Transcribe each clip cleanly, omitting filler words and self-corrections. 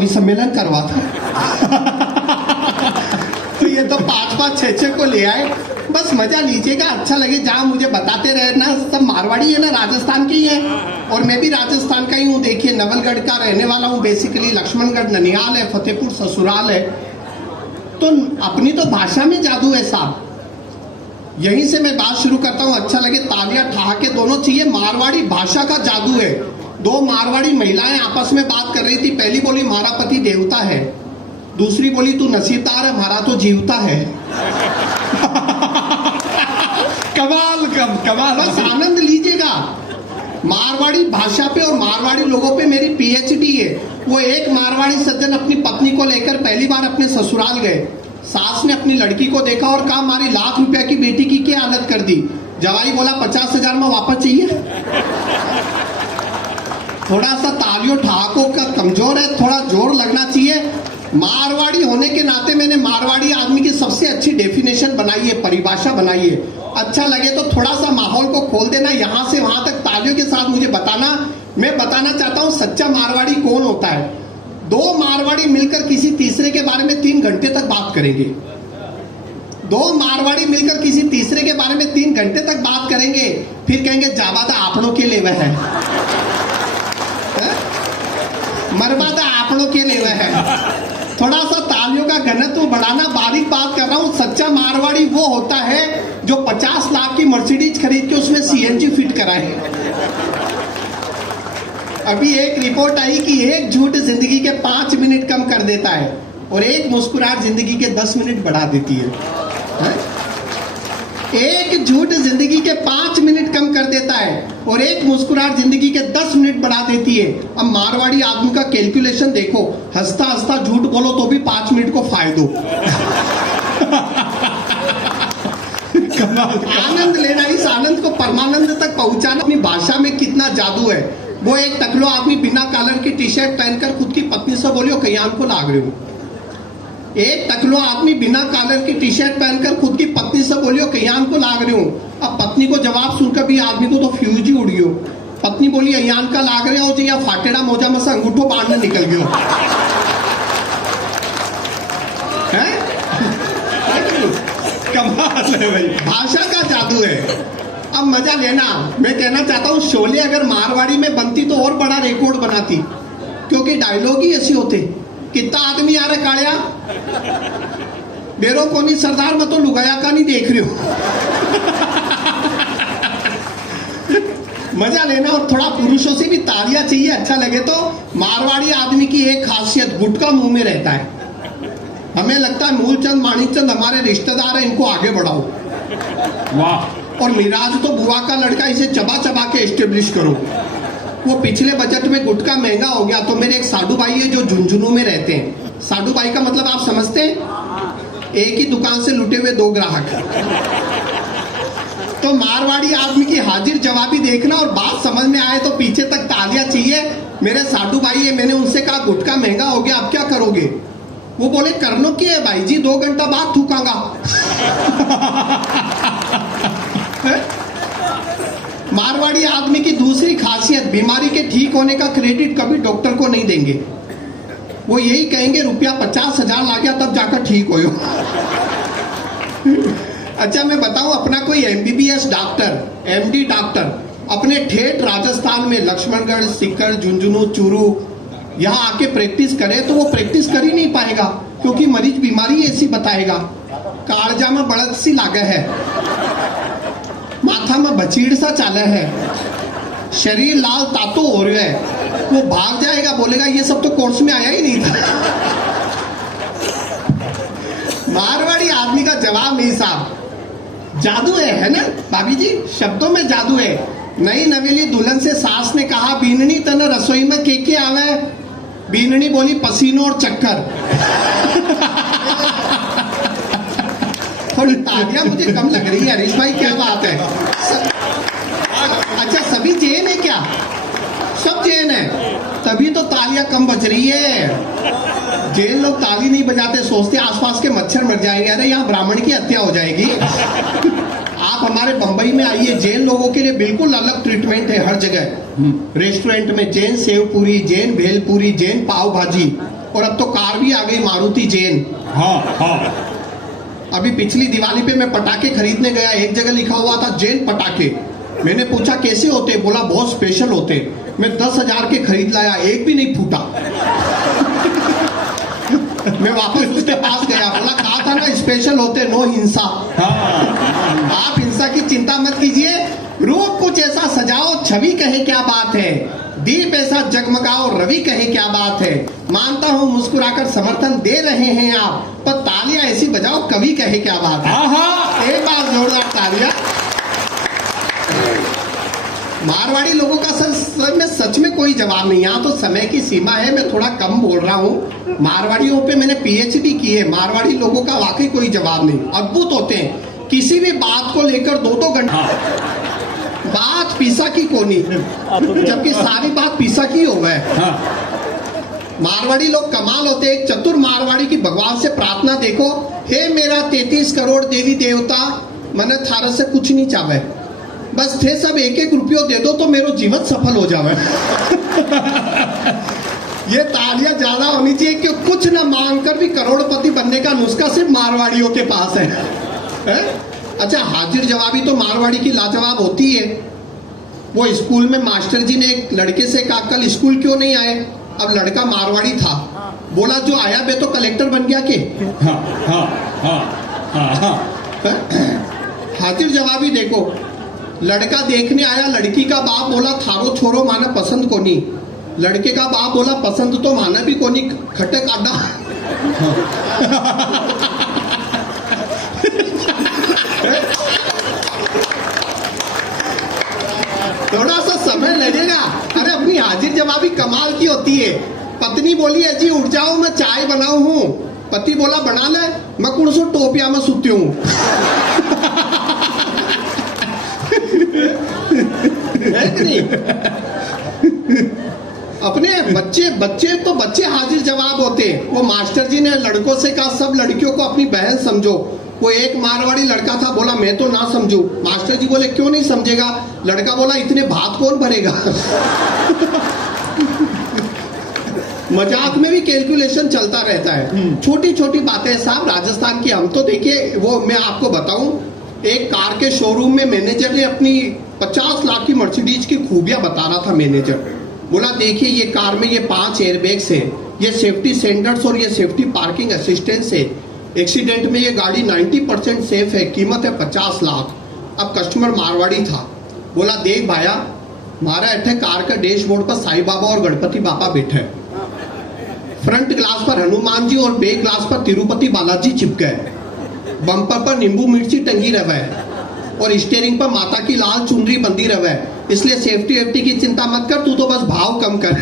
कवि सम्मेलन करवा था। तो ये तो 5-5, 6-6 को ले आए। बस मजा लीजिएगा, अच्छा लगे, जहाँ मुझे बताते रहे ना। सब मारवाड़ी है ना, राजस्थान के ही है, और मैं भी राजस्थान का ही हूँ। देखिए, नवलगढ़ का रहने वाला हूँ बेसिकली। लक्ष्मणगढ़ ननिहाल है, फतेहपुर ससुराल है। तो अपनी तो भाषा में जादू है साहब। यहीं से मैं बात शुरू करता हूँ, अच्छा लगे तालियां ठहाके दोनों चाहिए। मारवाड़ी भाषा का जादू है। 2 मारवाड़ी महिलाएं आपस में बात कर रही थी। पहली बोली हमारा पति देवता है, दूसरी बोली तू नसीबदार है, हमारा तो जीवता है। कमाल, बस आनंद लीजिएगा। मारवाड़ी भाषा पे और मारवाड़ी लोगों पे मेरी पीएचडी है। वो एक मारवाड़ी सज्जन अपनी पत्नी को लेकर पहली बार अपने ससुराल गए। सास ने अपनी लड़की को देखा और कहा हमारी लाख रुपया की बेटी की क्या हालत कर दी। जवाई बोला 50,000 में वापस चाहिए। थोड़ा सा तालियों ठहाकों का कमजोर है, थोड़ा जोर लगना चाहिए। मारवाड़ी होने के नाते मैंने मारवाड़ी आदमी की सबसे अच्छी डेफिनेशन बनाई है, परिभाषा बनाई है। अच्छा लगे तो थोड़ा सा माहौल को खोल देना, यहां से वहां तक तालियों के साथ मुझे बताना। मैं बताना चाहता हूं सच्चा मारवाड़ी कौन होता है। 2 मारवाड़ी मिलकर किसी तीसरे के बारे में 3 घंटे तक बात करेंगे। 2 मारवाड़ी मिलकर किसी तीसरे के बारे में 3 घंटे तक बात करेंगे, फिर कहेंगे जावादा आपनों के लिए वह है, मरवादा आपनों के लिए वह है। थोड़ा सा तालियों का घनत्व बढ़ाना, बारीक बात कर रहा हूं। सच्चा मारवाड़ी वो होता है जो 50 लाख की मर्सिडीज खरीद के उसमें सीएनजी फिट कराए। अभी एक रिपोर्ट आई कि एक झूठ जिंदगी के 5 मिनट कम कर देता है और एक मुस्कुराहट जिंदगी के 10 मिनट बढ़ा देती है। एक झूठ जिंदगी के 5 मिनट कम कर देता है और एक मुस्कुराहट जिंदगी के 10 मिनट बढ़ा देती है। अब मारवाड़ी आदमी का कैलकुलेशन देखो, हंसता हंसता झूठ बोलो तो भी 5 मिनट को फायदो। आनंद लेना, इस आनंद को परमानंद तक पहुंचाना। अपनी भाषा में कितना जादू है। वो एक टकलो आदमी बिना कॉलर की टी-शर्ट पहनकर खुद की पत्नी से बोलियो कयान को लाग रहे हो। एक टकलो आदमी बिना कॉलर की टी-शर्ट पहनकर खुद की पत्नी से बोलियो कयान को लाग रहे हो। अब पत्नी को जवाब सुनकर भी आदमी को तो फ्यूज ही उड़ गयो। पत्नी बोली अयान का लाग रहे हो जी, या फाटेड़ा मोजा में से अंगूठो बांधने निकल गयो है। कमाल है भाई, भाषा का जादू है। अब मजा लेना। मैं कहना चाहता हूँ शोले अगर मारवाड़ी में बनती तो और बड़ा रिकॉर्ड बनाती, क्योंकि डायलॉग ही ऐसे होते। कितना आदमी आ रहा कालिया बेरो कोनी सरदार में तो लुगाया का नहीं देख रहे हो। मजा लेना और थोड़ा पुरुषों से भी तालियां चाहिए, अच्छा लगे तो। मारवाड़ी आदमी की एक खासियत, गुटका मुंह में रहता है। हमें लगता है मूलचंद माणिकचंद हमारे रिश्तेदार है, इनको आगे बढ़ाओ। वाह। और मिराज तो बुआ का लड़का, इसे चबा चबा के एस्टेब्लिश करो। वो पिछले बजट में गुटखा महंगा हो गया तो मेरे एक साधु भाई है जो झुंझुनू में रहते हैं। साधु भाई का मतलब आप समझते हैं, एक ही दुकान से लुटे हुए 2 ग्राहक। तो मारवाड़ी आदमी की हाजिर जवाबी देखना, और बात समझ में आए तो पीछे तक तालियां चाहिए। मेरे साधु भाई है, मैंने उनसे कहा गुटखा महंगा हो गया, अब क्या करोगे? वो बोले करनो की है भाई जी, 2 घंटा बाद थूकांगा। मारवाड़ी आदमी की दूसरी खासियत, बीमारी के ठीक होने का क्रेडिट कभी डॉक्टर को नहीं देंगे। वो यही कहेंगे रुपया 50,000 ला गया तब जाकर ठीक हो। अच्छा मैं बताऊं, अपना कोई एमबीबीएस डॉक्टर, एमडी डॉक्टर अपने ठेठ राजस्थान में लक्ष्मणगढ़, सीकर, झुंझुनू, चूरू यहाँ आके प्रैक्टिस करे तो वो प्रैक्टिस कर ही नहीं पाएगा, क्योंकि मरीज बीमारी ऐसी बताएगा। कालजा में बढ़त सी लागे है, माथा में बचीड़ सा चाले है, शरीर लाल तातो हो रहा है। वो भाग जाएगा, बोलेगा ये सब तो कोर्स में आया ही नहीं था। मारवाड़ी आदमी का जवाब नहीं साहब, जादू है ना भाभी जी, शब्दों में जादू है। नई नवेली दुल्हन से सास ने कहा बीननी तन रसोई में के आवे। बीननी बोली पसीनों और चक्कर। थोड़ी तालियां मुझे कम लग रही है हरीश भाई, क्या बात है? अच्छा सभी जैन है क्या? सब जैन है, तभी तो तालियां कम बज रही है। जैन लोग ताली नहीं बजाते, सोचते आसपास के मच्छर मर जाएंगे। अरे यहाँ ब्राह्मण की हत्या हो जाएगी। आप हमारे बंबई में आइए, जैन लोगों के लिए बिल्कुल अलग ट्रीटमेंट है हर जगह। रेस्टोरेंट में जैन सेव पूरी, जैन भेलपूरी, जैन पाव भाजी, और अब तो कार भी आ गई मारुति जैन। हाँ हाँ। अभी पिछली दिवाली पे मैं पटाखे खरीदने गया, एक जगह लिखा हुआ था जैन पटाखे। मैंने पूछा कैसे होते, बोला बहुत स्पेशल होते। मैं 10,000 के खरीद लाया, एक भी नहीं फूटा। मैं वापस उसके पास गया, बोला कहा था ना स्पेशल होते, नो हिंसा। आप हिंसा की चिंता मत कीजिए, रूप कुछ ऐसा सजाओ छवि कहे क्या बात है, दीप ऐसा जगमगाओ रवि कहे क्या बात है। मानता हूँ मुस्कुराकर समर्थन दे रहे हैं आप, पर तालियां ऐसी बजाओ कवि कहे क्या बात है। एक बार जोरदार तालियां। मारवाड़ी लोगों का सच में कोई जवाब नहीं। यहाँ तो समय की सीमा है, मैं थोड़ा कम बोल रहा हूँ। मारवाड़ियों पे मैंने पीएचडी की है। मारवाड़ी लोगों का वाकई कोई जवाब नहीं, अद्भुत होते हैं। किसी भी बात को लेकर 2-2 घंटा बात पीसा की कोनी, जबकि सारी बात पीसा की हो गए। मारवाड़ी लोग कमाल होते हैं। एक चतुर मारवाड़ी की भगवान से प्रार्थना देखो, हे मेरा 33 करोड़ देवी देवता, मैंने थारा से कुछ नहीं चाहे, बस थे सब 1-1 रुपयो दे दो तो मेरो जीवन सफल हो जावे। ये तालियां ज्यादा होनी चाहिए कि कुछ न मांग कर भी करोड़पति बनने का नुस्खा सिर्फ मारवाड़ियों के पास है? अच्छा, हाजिर जवाबी तो मारवाड़ी की लाजवाब होती है। वो स्कूल में मास्टर जी ने एक लड़के से कहा कल स्कूल क्यों नहीं आए। अब लड़का मारवाड़ी था, बोला जो आया बे तो कलेक्टर बन गया के। हाजिर जवाबी देखो, लड़का देखने आया, लड़की का बाप बोला थारो छोरो माना पसंद को नहीं। लड़के का बाप बोला पसंद तो माना भी को नहीं, खटक आडा। थोड़ा सा समय लगेगा। अरे अपनी हाजिर जवाबी कमाल की होती है। पत्नी बोली है जी उठ जाओ मैं चाय बनाऊ हूँ। पति बोला बना ले, मैं कुछ सो टोपिया में सुती हूँ। अपने बच्चे हाजिर जवाब होते। वो मास्टर जी ने लड़कों से कहा सब लड़कियों को अपनी बहन समझो। वो एक मारवाड़ी लड़का था, बोला मैं तो ना समझू। मास्टर जी बोले क्यों नहीं समझेगा। लड़का बोला इतने भात कौन भरेगा। मजाक में भी कैलकुलेशन चलता रहता है। छोटी छोटी बातें साहब राजस्थान की। हम तो देखिए, वो मैं आपको बताऊं, एक कार के शोरूम में मैनेजर ने अपनी 50 लाख की मर्सिडीज की खूबियां बता रहा था। मैनेजर बोला देखिए ये कार में ये 5 एयरबैग्स है, ये सेफ्टी सेंटर्स और ये सेफ्टी पार्किंग असिस्टेंस है। एक्सीडेंट में ये गाड़ी 90% सेफ है, कीमत है 50 लाख। अब कस्टमर मारवाड़ी था, बोला देख भाया हमारा अठे कार का डैशबोर्ड पर साईं बाबा और गणपति बाबा बैठे, फ्रंट ग्लास पर हनुमान जी और बैक ग्लास पर तिरुपति बालाजी चिपके, बम्पर पर नींबू मिर्ची टंगी रहे और स्टीयरिंग पर माता की लाल चुनरी बंदी रहे। इसलिए सेफ्टी की चिंता मत कर, तू तो बस भाव कम कर।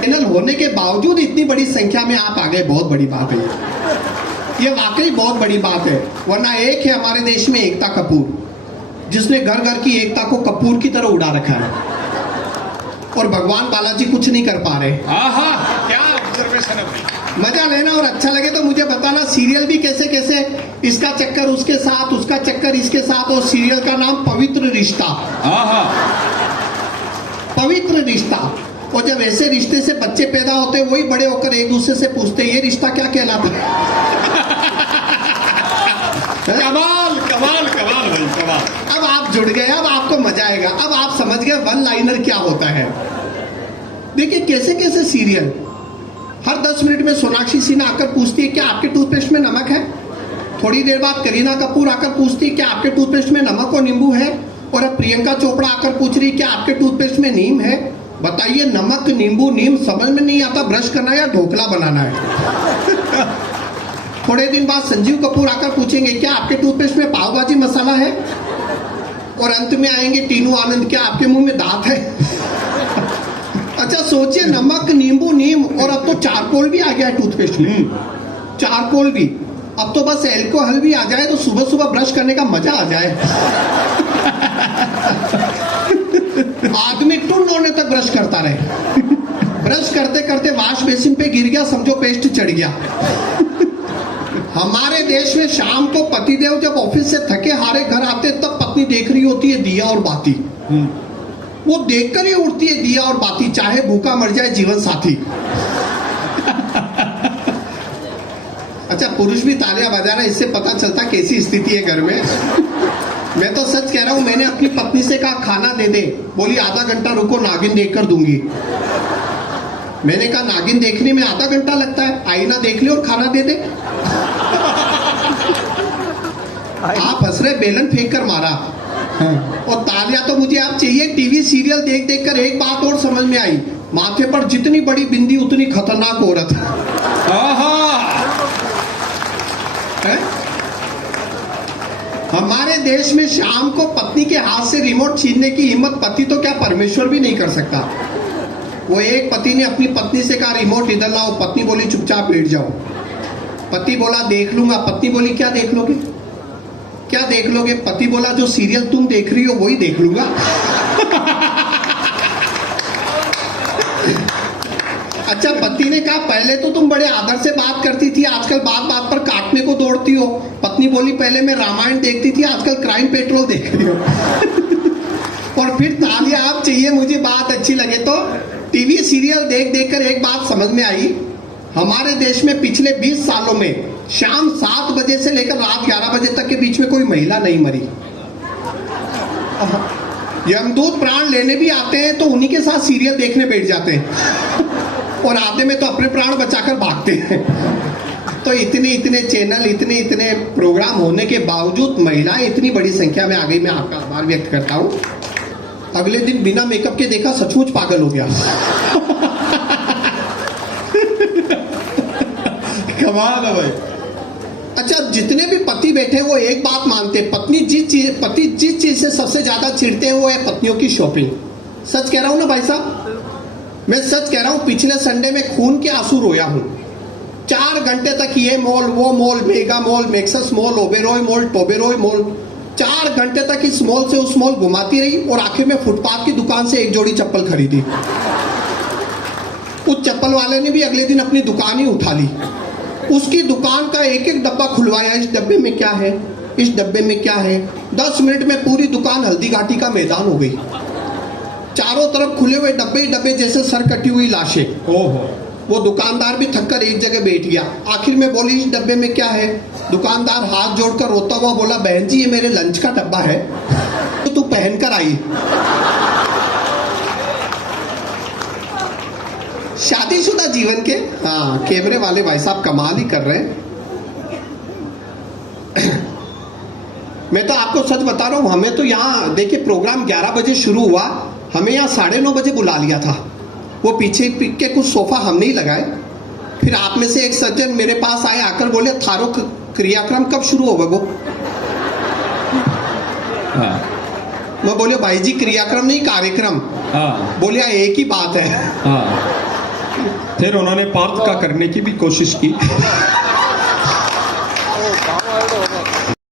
चैनल होने के बावजूद इतनी बड़ी संख्या में आप आ गए, बहुत बड़ी बात है। ये वाकई बहुत बड़ी बात है। वरना एक है हमारे देश में एकता कपूर, जिसने घर घर की एकता को कपूर की तरह उड़ा रखा है, और भगवान बालाजी कुछ नहीं कर पा रहे। क्या ऑब्जर्वेशन है। मजा लेना और अच्छा लगे तो मुझे बताना। सीरियल भी कैसे कैसे, इसका चक्कर उसके साथ, उसका चक्कर इसके साथ, और सीरियल का नाम पवित्र रिश्ता। पवित्र रिश्ता। और जब ऐसे रिश्ते से बच्चे पैदा होते, वही बड़े होकर एक दूसरे से पूछते ये रिश्ता क्या कहलाता है। कमाल कमाल कमाल भाई कमाल। अब आप जुड़ गए, अब आपको मजा आएगा। अब आप समझ गए वन लाइनर क्या होता है। देखिए कैसे कैसे सीरियल, हर 10 मिनट में सोनाक्षी सिन्हा आकर पूछती है क्या आपके टूथपेस्ट में नमक है। थोड़ी देर बाद करीना कपूर आकर पूछती है क्या आपके टूथपेस्ट में नमक और नींबू है। और अब प्रियंका चोपड़ा आकर पूछ रही है क्या आपके टूथपेस्ट में नीम है। बताइए, नमक नींबू नीम समझ में नहीं आता, ब्रश करना या ढोकला बनाना है। थोड़े दिन बाद संजीव कपूर आकर पूछेंगे क्या आपके टूथपेस्ट में पाव भाजी मसाला है। और अंत में आएंगे टीनू आनंद, क्या आपके मुंह में दांत है। अच्छा सोचिए, नमक नींबू नीम, और अब तो चारकोल भी आ गया है टूथपेस्ट में। चारकोल भी, अब तो बस एल्कोहल भी आ जाए तो सुबह सुबह ब्रश करने का मजा आ जाए। आदमी टुन होने तक ब्रश करता रहे। ब्रश करते करते वॉश बेसिन पे गिर गया, समझो पेस्ट चढ़ गया। हमारे देश में शाम को पतिदेव जब ऑफिस से थके हारे घर आते तब पत्नी देख रही होती है दिया और बाती। वो देखकर ही उठती है दिया और बाती, चाहे भूखा मर जाए जीवन साथी। अच्छा, पुरुष भी तालियां बजा रहा है, इससे पता चलता कैसी स्थिति है घर में। मैं तो सच कह रहा हूं, मैंने अपनी पत्नी से कहा खाना दे दे, बोली आधा घंटा रुको नागिन देखकर दूंगी। मैंने कहा नागिन देखने में आधा घंटा लगता है, आईना देख ले और खाना दे दे। आप हंस रहे, बेलन फेंक कर मारा। और तालियां तो मुझे आप चाहिए। टीवी सीरियल देख देख कर एक बात और समझ में आई, माथे पर जितनी बड़ी बिंदी उतनी खतरनाक औरत है। हमारे देश में शाम को पत्नी के हाथ से रिमोट छीनने की हिम्मत पति तो क्या परमेश्वर भी नहीं कर सकता। वो एक पति ने अपनी पत्नी से कहा रिमोट इधर लाओ, पत्नी बोली चुपचाप बैठ जाओ। पति बोला देख लूंगा। पत्नी बोली क्या देख लोगे, क्या देख लोगे? पति बोला जो सीरियल तुम देख रही हो वही देख लूंगा। अच्छा, पति ने कहा पहले तो तुम बड़े आदर से बात करती थी, आजकल बात बात पर काटने को दौड़ती हो। पत्नी बोली पहले मैं रामायण देखती थी, आजकल क्राइम पेट्रोल देख रही हो। और फिर तालियां आप चाहिए। मुझे बात अच्छी लगे तो टीवी सीरियल देख देख कर एक बात समझ में आई, हमारे देश में पिछले 20 सालों में शाम 7 बजे से लेकर रात 11 बजे तक के बीच में कोई महिला नहीं मरी। यमदूत प्राण लेने भी आते हैं तो उन्हीं के साथ सीरियल देखने बैठ जाते हैं, और आधे में तो अपने प्राण बचाकर भागते हैं। तो इतने इतने चैनल, इतने इतने प्रोग्राम होने के बावजूद महिलाएं इतनी बड़ी संख्या में आ गई। मैं आपका आभार व्यक्त करता हूं। अगले दिन बिना मेकअप के देखा, सचमुच पागल हो गया। कमाल है भाई। अच्छा, जितने भी पति बैठे वो एक बात मानते हैं, पति जिस चीज से सबसे ज्यादा चिढ़ते हैं वो है पत्नियों की शॉपिंग। सच कह रहा हूं ना भाई साहब, मैं सच कह रहा हूं। पिछले संडे में खून के आंसू रोया हूं। 4 घंटे तक ये मॉल, वो mall, mega mall, Maxus mall, Oberoi mall, टोबेरॉय मॉल, 4 घंटे तक इस मॉल से उस मॉल घुमाती रही, और आखिर में फुटपाथ की दुकान से एक जोड़ी चप्पल खरीदी। उस चप्पल वाले ने भी अगले दिन अपनी दुकान ही उठा ली। उसकी दुकान का एक एक डब्बा खुलवाया, इस डब्बे में क्या है, इस डब्बे में क्या है। 10 मिनट में पूरी दुकान हल्दी घाटी का मैदान हो गई। चारों तरफ खुले हुए डब्बे ही डब्बे, जैसे सर कटी हुई लाशें। ओहो। वो दुकानदार भी थककर एक जगह बैठ गया। आखिर में बोली इस डब्बे में क्या है। दुकानदार हाथ जोड़कर रोता हुआ बोला बहन जी ये मेरे लंच का डब्बा है, तो तू पहन कर आई। शादीशुदा जीवन के कैमरे वाले भाई साहब कमाल ही कर रहे हैं। मैं तो आपको सच बता रहा हूं, हमें तो यहाँ देखिए प्रोग्राम 11 बजे शुरू हुआ, हमें यहाँ 9:30 बजे बुला लिया था। वो पीछे के कुछ सोफा हमने ही लगाए। फिर आप में से एक सज्जन मेरे पास आए, आकर बोले थारो क्रियाक्रम कब शुरू होगा वो। मैं बोले भाई जी क्रियाक्रम नहीं कार्यक्रम। बोले एक ही बात है। फिर उन्होंने पार्थ का करने की भी कोशिश की।